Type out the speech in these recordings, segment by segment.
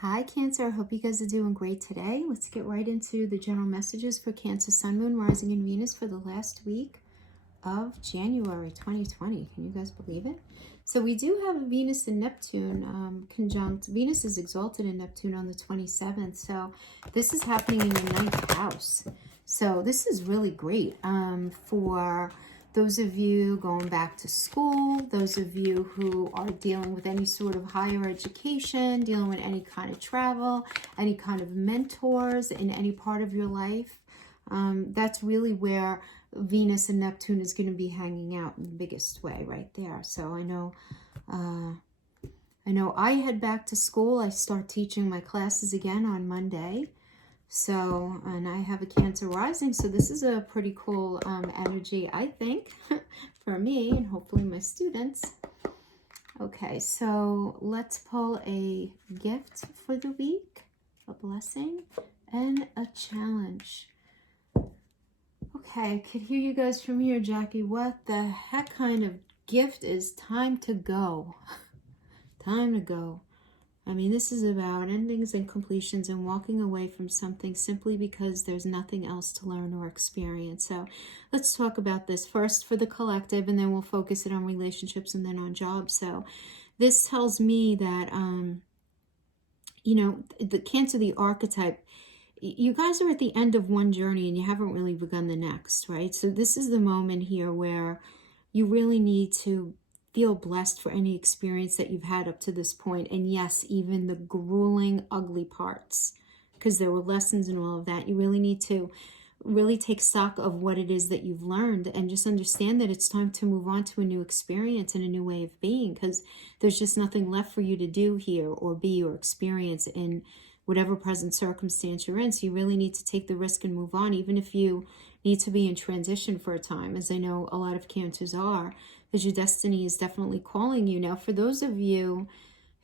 Hi, Cancer. I hope you guys are doing great today. Let's get right into the general messages for Cancer, Sun, Moon, Rising, and Venus for the last week of January 2020. Can you guys believe it? So we do have Venus and Neptune conjunct. Venus is exalted in Neptune on the 27th. So this is happening in your 9th house. So this is really great for those of you going back to school, those of you who are dealing with any sort of higher education, dealing with any kind of travel, any kind of mentors in any part of your life. That's really where Venus and Neptune is going to be hanging out in the biggest way right there. So I know I head back to school. I start teaching my classes again on Monday. So, and I have a Cancer rising, so this is a pretty cool energy, I think, for me and hopefully my students. Okay, so let's pull a gift for the week, a blessing, and a challenge. Okay, I could hear you guys from here, Jackie. What the heck kind of gift is time to go? Time to go. I mean, this is about endings and completions and walking away from something simply because there's nothing else to learn or experience. So let's talk about this first for the collective, and then we'll focus it on relationships and then on jobs. So this tells me that, the Cancer, the archetype, you guys are at the end of one journey and you haven't really begun the next, right? So this is the moment here where you really need to feel blessed for any experience that you've had up to this point. And yes, even the grueling, ugly parts, because there were lessons in all of that. You really need to really take stock of what it is that you've learned and just understand that it's time to move on to a new experience and a new way of being, because there's just nothing left for you to do here or be or experience in whatever present circumstance you're in. So you really need to take the risk and move on, even if you need to be in transition for a time, as I know a lot of Cancers are, because your destiny is definitely calling you. Now, for those of you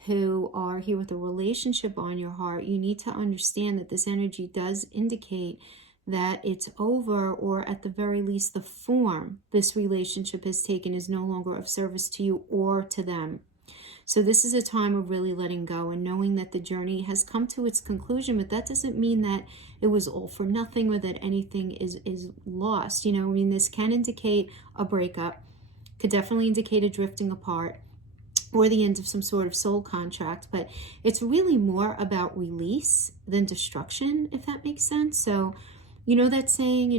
who are here with a relationship on your heart, you need to understand that this energy does indicate that it's over, or at the very least, the form this relationship has taken is no longer of service to you or to them. So this is a time of really letting go and knowing that the journey has come to its conclusion, but that doesn't mean that it was all for nothing or that anything is lost. I mean, this can indicate a breakup, could definitely indicate a drifting apart or the end of some sort of soul contract, but it's really more about release than destruction, if that makes sense. So, that saying,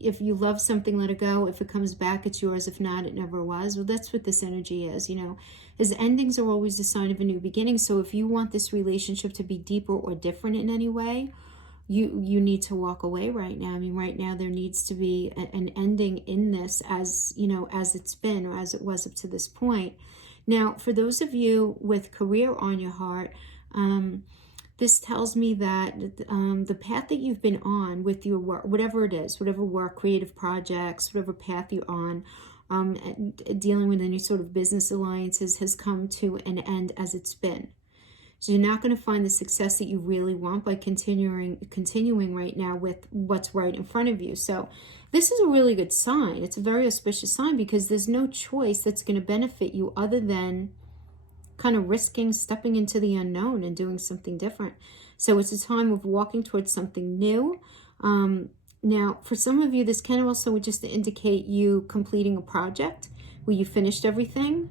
if you love something, let it go. If it comes back, it's yours. If not, it never was. Well, that's what this energy is, as endings are always a sign of a new beginning. So if you want this relationship to be deeper or different in any way, you need to walk away right now. I mean, right now there needs to be an ending in this, as it's been or as it was up to this point. Now, for those of you with career on your heart, this tells me that the path that you've been on with your work, whatever it is, whatever work, creative projects, whatever path you're on, dealing with any sort of business alliances, has come to an end as it's been. So you're not going to find the success that you really want by continuing right now with what's right in front of you. So this is a really good sign. It's a very auspicious sign, because there's no choice that's going to benefit you other than kind of risking stepping into the unknown and doing something different. So it's a time of walking towards something new. Now, for some of you, this can also just indicate you completing a project where you finished everything,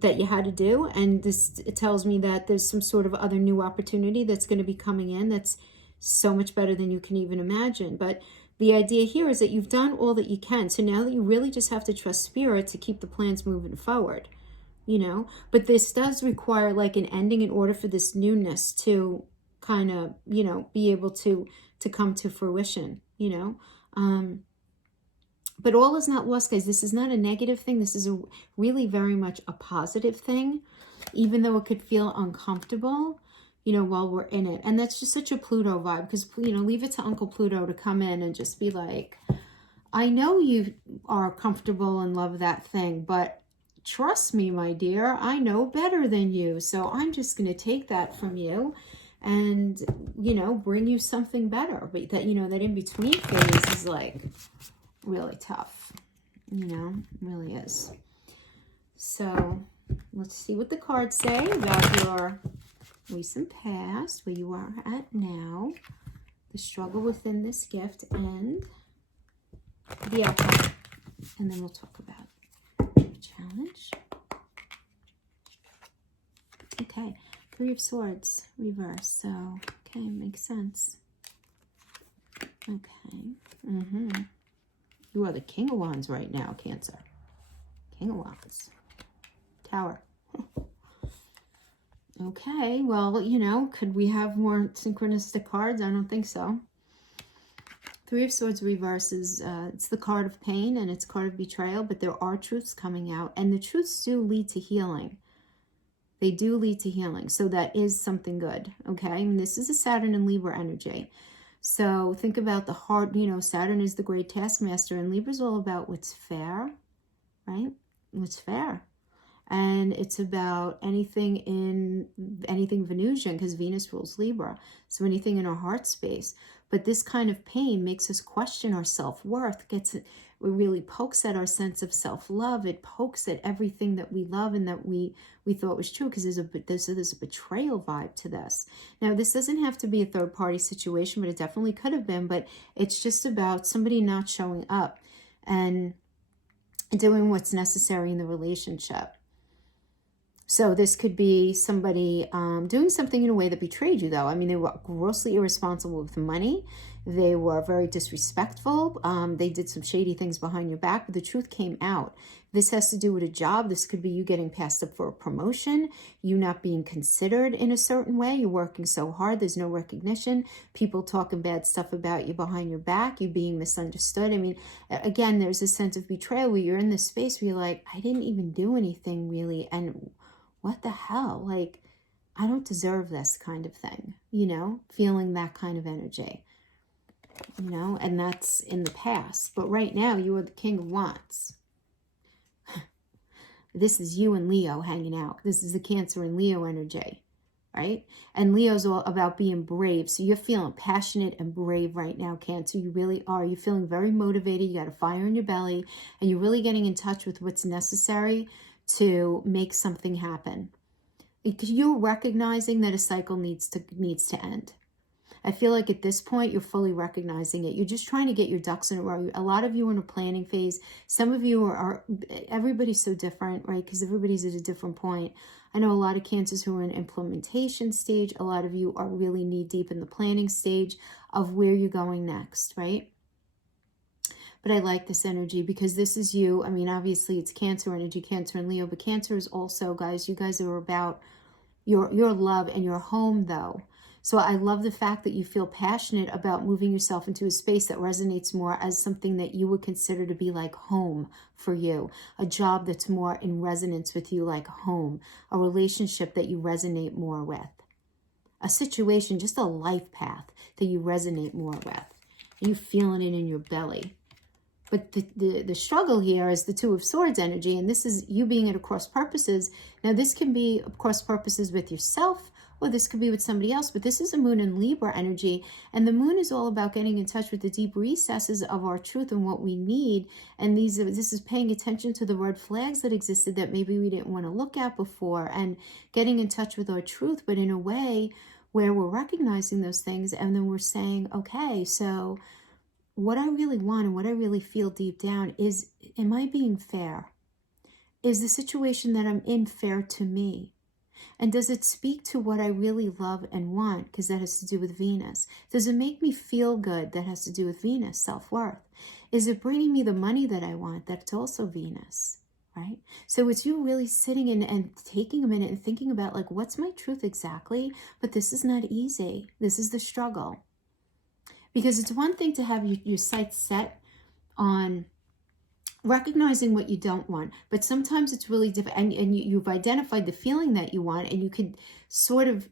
that you had to do. And it tells me that there's some sort of other new opportunity that's going to be coming in that's so much better than you can even imagine. But the idea here is that you've done all that you can. So now that you really just have to trust spirit to keep the plans moving forward, But this does require like an ending in order for this newness to kind of, be able to come to fruition, But all is not lost, guys. This is not a negative thing. This is a really very much a positive thing, even though it could feel uncomfortable, while we're in it. And that's just such a Pluto vibe, because, leave it to Uncle Pluto to come in and just be like, I know you are comfortable and love that thing, but trust me, my dear, I know better than you. So I'm just going to take that from you and, bring you something better. But that, that in between phase is like really tough, really is. So let's see what the cards say about your recent past, where you are at now, the struggle within this gift, and the outcome. And then we'll talk about the challenge. Okay, Three of Swords, reverse. So, okay, makes sense. Okay. You are the King of Wands right now, Cancer. King of Wands. Tower. Okay, well, you know, could we have more synchronistic cards? I don't think so. Three of Swords reverse is, it's the card of pain and it's card of betrayal, but there are truths coming out, and the truths do lead to healing. They do lead to healing, so that is something good, okay? And this is a Saturn and Libra energy. So think about the heart, you know, Saturn is the great taskmaster, and Libra is all about what's fair, right? What's fair. And it's about anything Venusian, because Venus rules Libra. So anything in our heart space. But this kind of pain makes us question our self-worth. It really pokes at our sense of self-love. It pokes at everything that we love and that we thought was true, because there's a betrayal vibe to this. Now, this doesn't have to be a third-party situation, but it definitely could have been. But it's just about somebody not showing up and doing what's necessary in the relationship. So this could be somebody doing something in a way that betrayed you, though. I mean, they were grossly irresponsible with money. They were very disrespectful. They did some shady things behind your back, but the truth came out. This has to do with a job. This could be you getting passed up for a promotion, you not being considered in a certain way. You're working so hard, there's no recognition. People talking bad stuff about you behind your back, you being misunderstood. I mean, again, there's a sense of betrayal where you're in this space where you're like, I didn't even do anything really, and what the hell? Like, I don't deserve this kind of thing, you know, feeling that kind of energy, you know, and that's in the past. But right now, you are the King of Wands. This is you and Leo hanging out. This is the Cancer and Leo energy, right? And Leo's all about being brave. So you're feeling passionate and brave right now, Cancer. You really are. You're feeling very motivated. You got a fire in your belly, and you're really getting in touch with what's necessary to make something happen. Because you're recognizing that a cycle needs to end. I feel like at this point, you're fully recognizing it. You're just trying to get your ducks in a row. A lot of you are in a planning phase. Some of you everybody's so different, right? Because everybody's at a different point. I know a lot of Cancers who are in implementation stage. A lot of you are really knee deep in the planning stage of where you're going next, right? But I like this energy because this is you. I mean, obviously it's Cancer energy, Cancer and Leo, but Cancer is also, guys, you guys are about your love and your home, though. So I love the fact that you feel passionate about moving yourself into a space that resonates more as something that you would consider to be like home for you. A job that's more in resonance with you like home. A relationship that you resonate more with. A situation, just a life path that you resonate more with. You feeling it in your belly. But the struggle here is the Two of Swords energy, and this is you being at cross purposes. Now, this can be cross purposes with yourself, or this could be with somebody else, but this is a Moon and Libra energy, and the Moon is all about getting in touch with the deep recesses of our truth and what we need, and this is paying attention to the red flags that existed that maybe we didn't want to look at before, and getting in touch with our truth, but in a way where we're recognizing those things, and then we're saying, okay, so what I really want and what I really feel deep down is, am I being fair? Is the situation that I'm in fair to me? And does it speak to what I really love and want? Because that has to do with Venus. Does it make me feel good? That has to do with Venus, self-worth. Is it bringing me the money that I want? That's also Venus, right? So it's you really sitting and taking a minute and thinking about, like, what's my truth exactly? But this is not easy. This is the struggle. Because it's one thing to have your sights set on recognizing what you don't want, but sometimes it's really difficult, and you've identified the feeling that you want, and you could sort of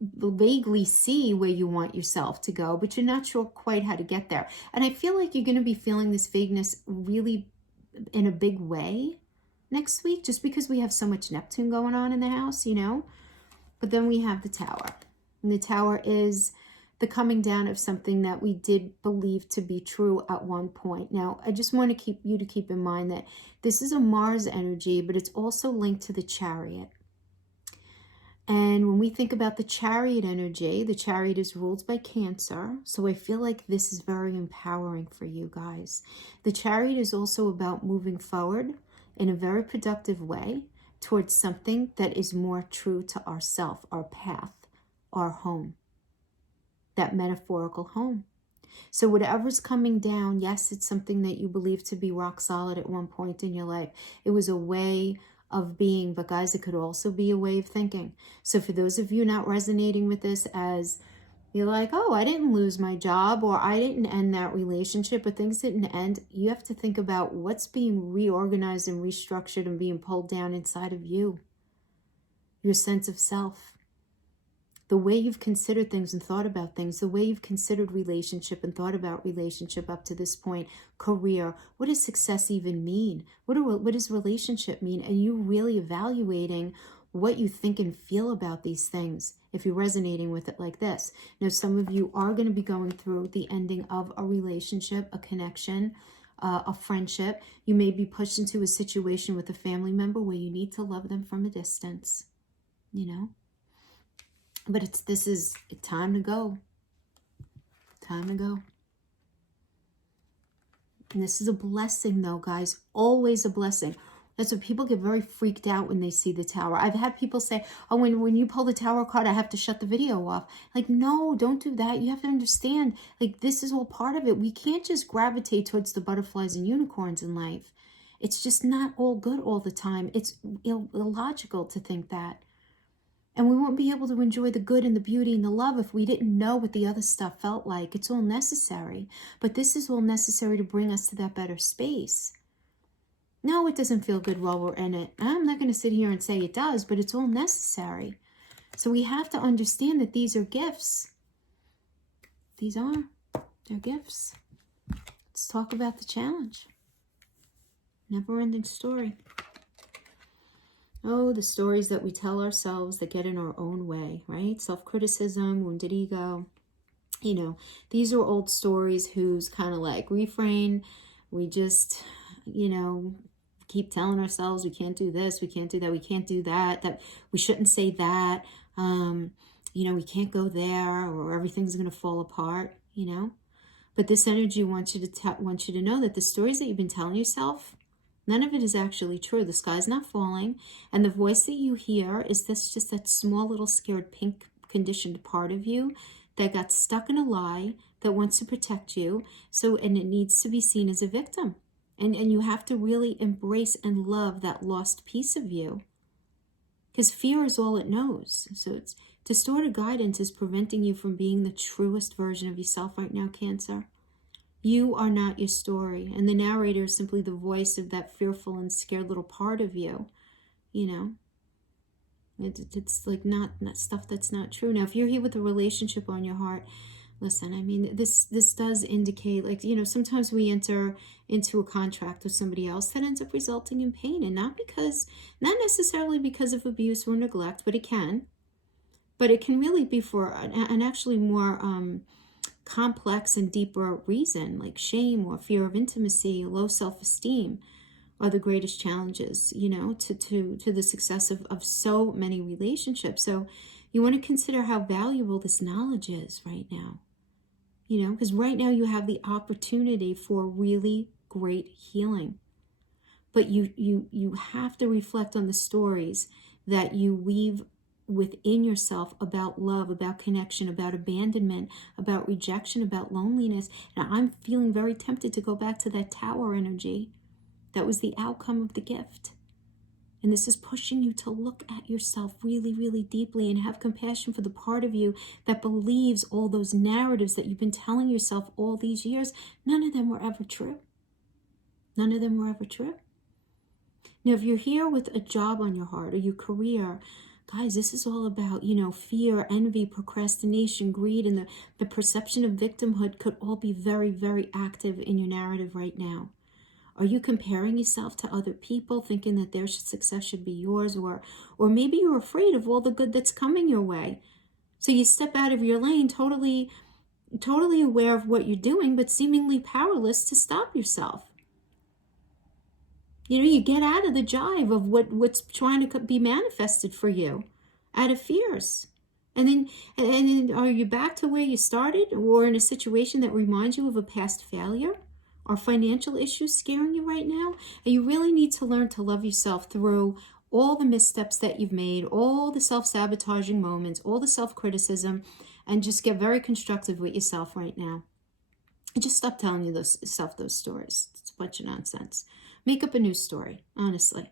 vaguely see where you want yourself to go, but you're not sure quite how to get there. And I feel like you're going to be feeling this vagueness really in a big way next week, just because we have so much Neptune going on in the house, you know. But then we have the Tower, and the Tower is the coming down of something that we did believe to be true at one point. Now, I just want to keep in mind that this is a Mars energy, but it's also linked to the Chariot. And when we think about the Chariot energy, the Chariot is ruled by Cancer. So I feel like this is very empowering for you guys. The Chariot is also about moving forward in a very productive way towards something that is more true to ourself, our path, our home, that metaphorical home. So whatever's coming down, yes, it's something that you believe to be rock solid at one point in your life. It was a way of being, but guys, it could also be a way of thinking. So for those of you not resonating with this, as you're like, oh, I didn't lose my job, or I didn't end that relationship, but things didn't end, you have to think about what's being reorganized and restructured and being pulled down inside of you. Your sense of self. The way you've considered things and thought about things, the way you've considered relationship and thought about relationship up to this point, career, what does success even mean? What does relationship mean? And you really evaluating what you think and feel about these things if you're resonating with it like this. Now, some of you are going to be going through the ending of a relationship, a connection, a friendship. You may be pushed into a situation with a family member where you need to love them from a distance, you know? But this is time to go. Time to go. And this is a blessing though, guys. Always a blessing. That's why people get very freaked out when they see the Tower. I've had people say, oh, when you pull the Tower card, I have to shut the video off. Like, no, don't do that. You have to understand, like, this is all part of it. We can't just gravitate towards the butterflies and unicorns in life. It's just not all good all the time. It's illogical to think that. And we won't be able to enjoy the good and the beauty and the love if we didn't know what the other stuff felt like. It's all necessary. But this is all necessary to bring us to that better space. No, it doesn't feel good while we're in it. I'm not going to sit here and say it does, but it's all necessary. So we have to understand that these are gifts. They're gifts. Let's talk about the challenge. Never-ending story. Oh, the stories that we tell ourselves that get in our own way, right? Self-criticism, wounded ego. You know, these are old stories whose kind of like refrain. We just, you know, keep telling ourselves we can't do this, we can't do that, we can't do that, that we shouldn't say that, you know, we can't go there, or everything's going to fall apart, you know. But this energy wants you to know that the stories that you've been telling yourself, none of it is actually true. The sky's not falling. And the voice that you hear is just that small little scared pink conditioned part of you that got stuck in a lie that wants to protect you. And it needs to be seen as a victim. And you have to really embrace and love that lost piece of you. Because fear is all it knows. So it's distorted guidance is preventing you from being the truest version of yourself right now, Cancer. You are not your story. And the narrator is simply the voice of that fearful and scared little part of you. You know, it's like not stuff that's not true. Now, if you're here with a relationship on your heart, listen, I mean, this does indicate, like, you know, sometimes we enter into a contract with somebody else that ends up resulting in pain. And not necessarily because of abuse or neglect, but it can. But it can really be for an actually more complex and deeper reason, like shame or fear of intimacy, low self-esteem are the greatest challenges, you know, to the success of so many relationships. So you want to consider how valuable this knowledge is right now, you know, because right now you have the opportunity for really great healing. But you have to reflect on the stories that you weave within yourself about love, about connection, about abandonment, about rejection, about loneliness. And I'm feeling very tempted to go back to that Tower energy. That was the outcome of the gift. And this is pushing you to look at yourself really, really deeply and have compassion for the part of you that believes all those narratives that you've been telling yourself all these years. None of them were ever true. None of them were ever true. Now, if you're here with a job on your heart or your career, guys, this is all about, you know, fear, envy, procrastination, greed, and the perception of victimhood could all be very, very active in your narrative right now. Are you comparing yourself to other people, thinking that their success should be yours? Or maybe you're afraid of all the good that's coming your way. So you step out of your lane, totally aware of what you're doing, but seemingly powerless to stop yourself. You know, you get out of the jive of what's trying to be manifested for you. out of fears. And then are you back to where you started, or in a situation that reminds you of a past failure? Are financial issues scaring you right now? And you really need to learn to love yourself through all the missteps that you've made, all the self-sabotaging moments, all the self-criticism, and just get very constructive with yourself right now. And just stop telling yourself those stories. It's a bunch of nonsense. Make up a new story, honestly.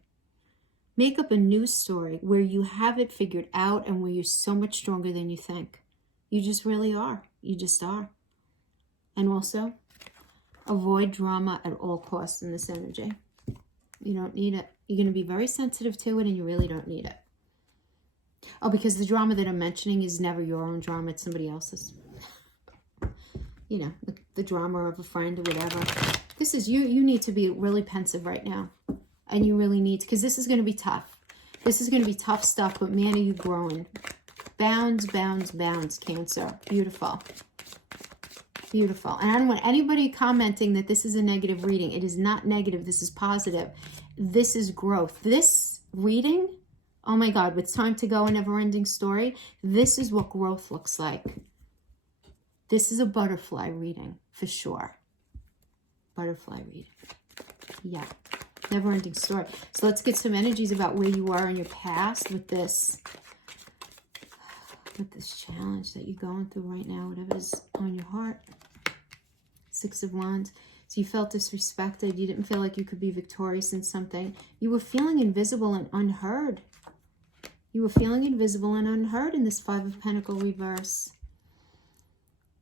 Make up a new story where you have it figured out and where you're so much stronger than you think. You just really are. You just are. And also, avoid drama at all costs in this energy. You don't need it. You're going to be very sensitive to it, and you really don't need it. Oh, because the drama that I'm mentioning is never your own drama. It's somebody else's. You know, the drama of a friend or whatever. This is you. You need to be really pensive right now. And you really need to, because this is going to be tough. This is going to be tough stuff, but man, are you growing. Bounds, bounds, bounds, Cancer. Beautiful. Beautiful. And I don't want anybody commenting that this is a negative reading. It is not negative. This is positive. This is growth. This reading, oh my God, with Time to Go, a never-ending story, this is what growth looks like. This is a butterfly reading, for sure. Butterfly reading. Yeah. Never-ending story. So let's get some energies about where you are in your past with this challenge that you're going through right now, whatever is on your heart. Six of Wands. So you felt disrespected. You didn't feel like you could be victorious in something. You were feeling invisible and unheard. You were feeling invisible and unheard in this Five of Pentacles reverse.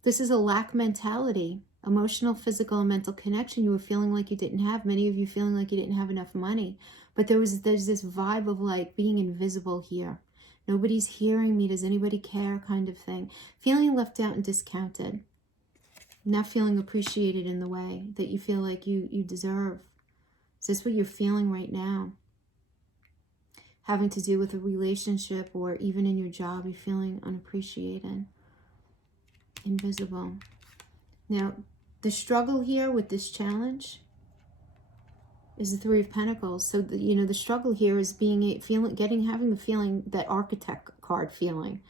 This is a lack mentality. Emotional, physical, and mental connection you were feeling like you didn't have. Many of you feeling like you didn't have enough money. But there's this vibe of like being invisible here. Nobody's hearing me. Does anybody care kind of thing. Feeling left out and discounted. Not feeling appreciated in the way that you feel like you deserve. Is this what you're feeling right now? Having to do with a relationship or even in your job, you're feeling unappreciated. Invisible. Now, the struggle here with this challenge is the Three of Pentacles. So, the struggle here is having the feeling, that Architect card feeling,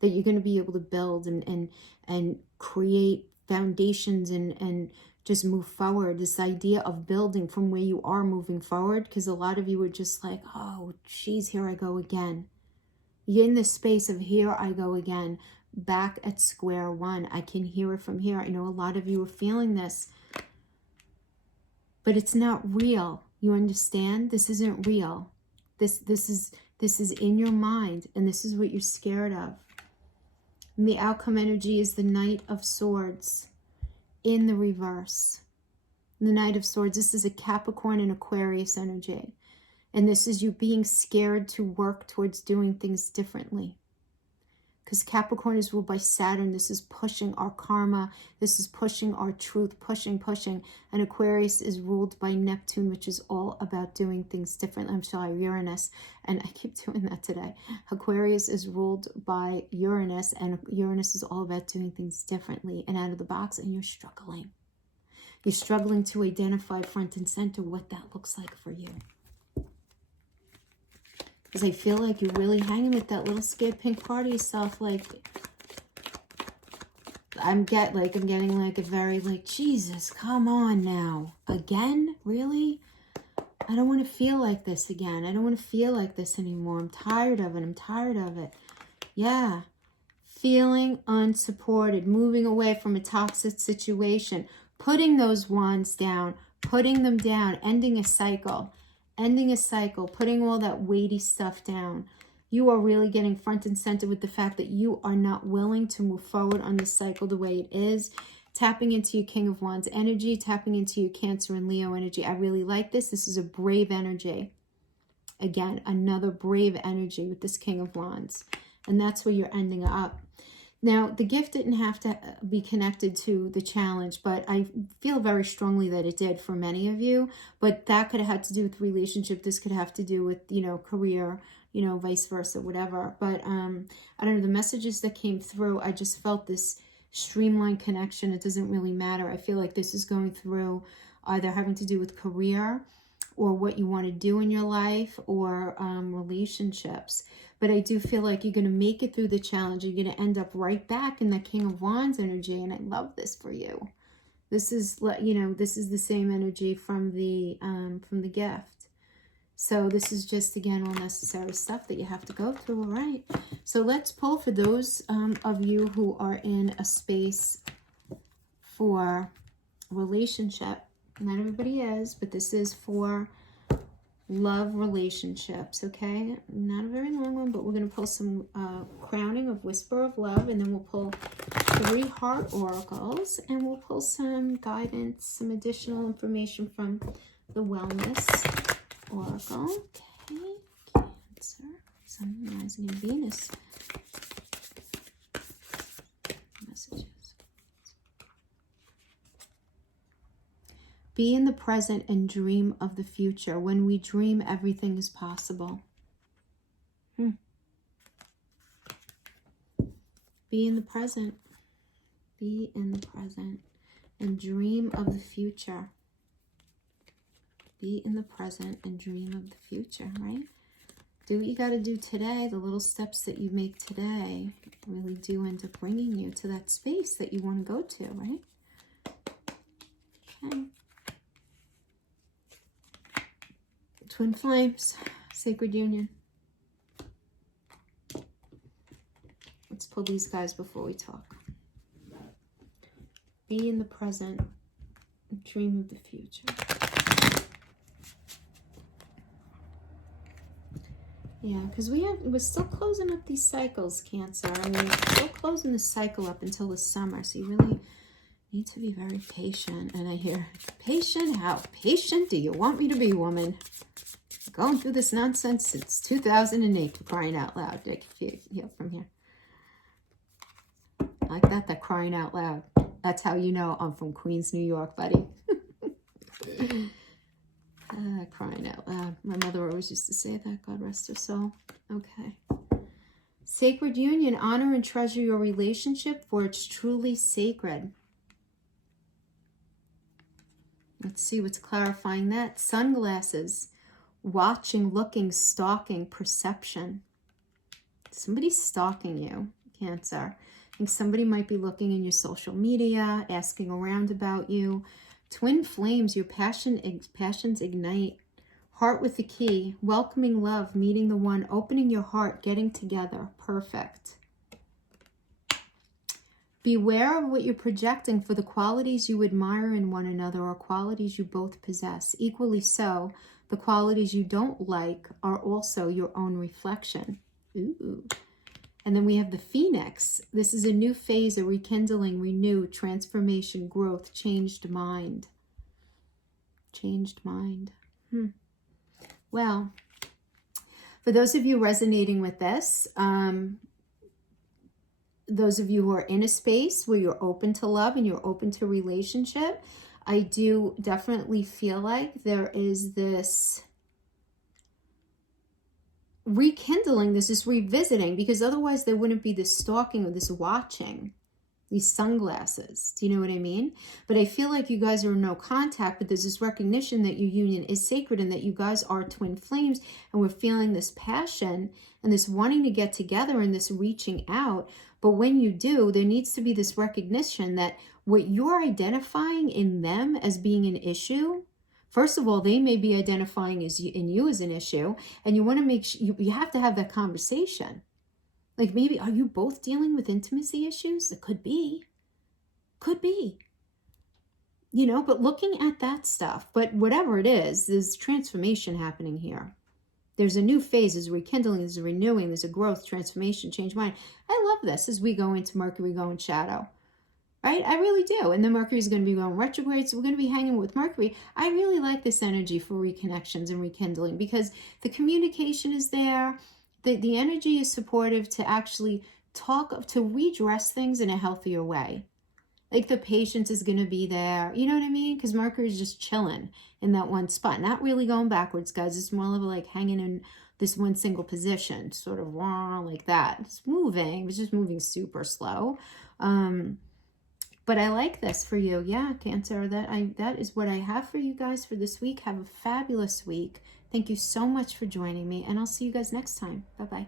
that you're going to be able to build and create foundations and just move forward. This idea of building from where you are moving forward, because a lot of you are just like, oh, geez, here I go again. You're in this space of here I go again. Back at square one. I can hear it from here. I know a lot of you are feeling this, but it's not real. You understand? This isn't real. This is in your mind, and this is what you're scared of. And the outcome energy is the Knight of Swords in the reverse. The Knight of Swords. This is a Capricorn and Aquarius energy, and this is you being scared to work towards doing things differently. Because Capricorn is ruled by Saturn. This is pushing our karma. This is pushing our truth, pushing. And Aquarius is ruled by Neptune, which is all about doing things differently. I'm sorry, Uranus. And I keep doing that today. Aquarius is ruled by Uranus, and Uranus is all about doing things differently and out of the box, and you're struggling. You're struggling to identify front and center what that looks like for you. Because I feel like you're really hanging with that little scared pink part of yourself. Like, I'm getting like a very like, Jesus, come on now. Again? Really? I don't want to feel like this again. I don't want to feel like this anymore. I'm tired of it. I'm tired of it. Yeah. Feeling unsupported. Moving away from a toxic situation. Putting those wands down. Putting them down. Ending a cycle. Ending a cycle, putting all that weighty stuff down. You are really getting front and center with the fact that you are not willing to move forward on this cycle the way it is. Tapping into your King of Wands energy, tapping into your Cancer and Leo energy. I really like this. This is a brave energy. Again, another brave energy with this King of Wands. And that's where you're ending up. Now, the gift didn't have to be connected to the challenge, but I feel very strongly that it did for many of you. But that could have had to do with relationship. This could have to do with, career, vice versa, whatever. But I don't know, the messages that came through, I just felt this streamlined connection. It doesn't really matter. I feel like this is going through either having to do with career, or what you want to do in your life, or relationships. But I do feel like you're going to make it through the challenge. You're going to end up right back in the King of Wands energy, and I love this for you. This is, you know, this is the same energy from the gift. So this is just, again, all necessary stuff that you have to go through. All right. So let's pull for those of you who are in a space for relationship. Not everybody is, but this is for love relationships, okay? Not a very long one, but we're going to pull some crowning of Whisper of Love, and then we'll pull 3 heart oracles, and we'll pull some guidance, some additional information from the Wellness Oracle. Okay, Cancer, Sun, Rising, and Venus. Messages. Be in the present and dream of the future. When we dream, everything is possible. Be in the present. Be in the present and dream of the future. Be in the present and dream of the future, right? Do what you got to do today. The little steps that you make today really do end up bringing you to that space that you want to go to, right? Okay. Twin flames, sacred union. Let's pull these guys before we talk. Be in the present, dream of the future. Yeah, because we're still closing up these cycles, Cancer. I mean, we're still closing the cycle up until the summer, so you really need to be very patient. And I hear, patient? How patient do you want me to be, woman? Going through this nonsense since 2008, for crying out loud. Like, from here. Like that crying out loud. That's how you know I'm from Queens, New York, buddy. Crying out loud. My mother always used to say that. God rest her soul. Okay. Sacred union. Honor and treasure your relationship, for it's truly sacred. Let's see what's clarifying that. Sunglasses. Watching, looking, stalking, perception. Somebody's stalking you, Cancer. I think somebody might be looking in your social media, asking around about you. Twin flames, your passions ignite. Heart with the key, welcoming love, meeting the one, opening your heart, getting together. Perfect. Beware of what you're projecting, for the qualities you admire in one another are qualities you both possess. Equally so, the qualities you don't like are also your own reflection. Ooh. And then we have the Phoenix. This is a new phase, a rekindling, renew, transformation, growth, changed mind. Changed mind. Well, for those of you resonating with this, those of you who are in a space where you're open to love and you're open to relationship, I do definitely feel like there is this rekindling, this revisiting, because otherwise there wouldn't be this stalking or this watching, these sunglasses. Do you know what I mean? But I feel like you guys are in no contact, but there's this recognition that your union is sacred and that you guys are twin flames, and we're feeling this passion and this wanting to get together and this reaching out. But when you do, there needs to be this recognition that what you're identifying in them as being an issue, first of all, they may be identifying in you as an issue, and you want to make sure you have to have that conversation. Like, maybe, are you both dealing with intimacy issues? It could be. Could be. You know, but looking at that stuff, but whatever it is, there's transformation happening here. There's a new phase, there's a rekindling, there's a renewing, there's a growth, transformation, change mind. I love this as we go into Mercury going shadow. Right? I really do. And then Mercury is going to be going retrograde, so we're going to be hanging with Mercury. I really like this energy for reconnections and rekindling because the communication is there. The energy is supportive to actually to redress things in a healthier way. Like the patience is going to be there. You know what I mean? Because Mercury is just chilling in that one spot. Not really going backwards, guys. It's more of like hanging in this one single position, sort of like that. It's moving. It's just moving super slow. But I like this for you. Yeah, Cancer. That is what I have for you guys for this week. Have a fabulous week. Thank you so much for joining me, and I'll see you guys next time. Bye-bye.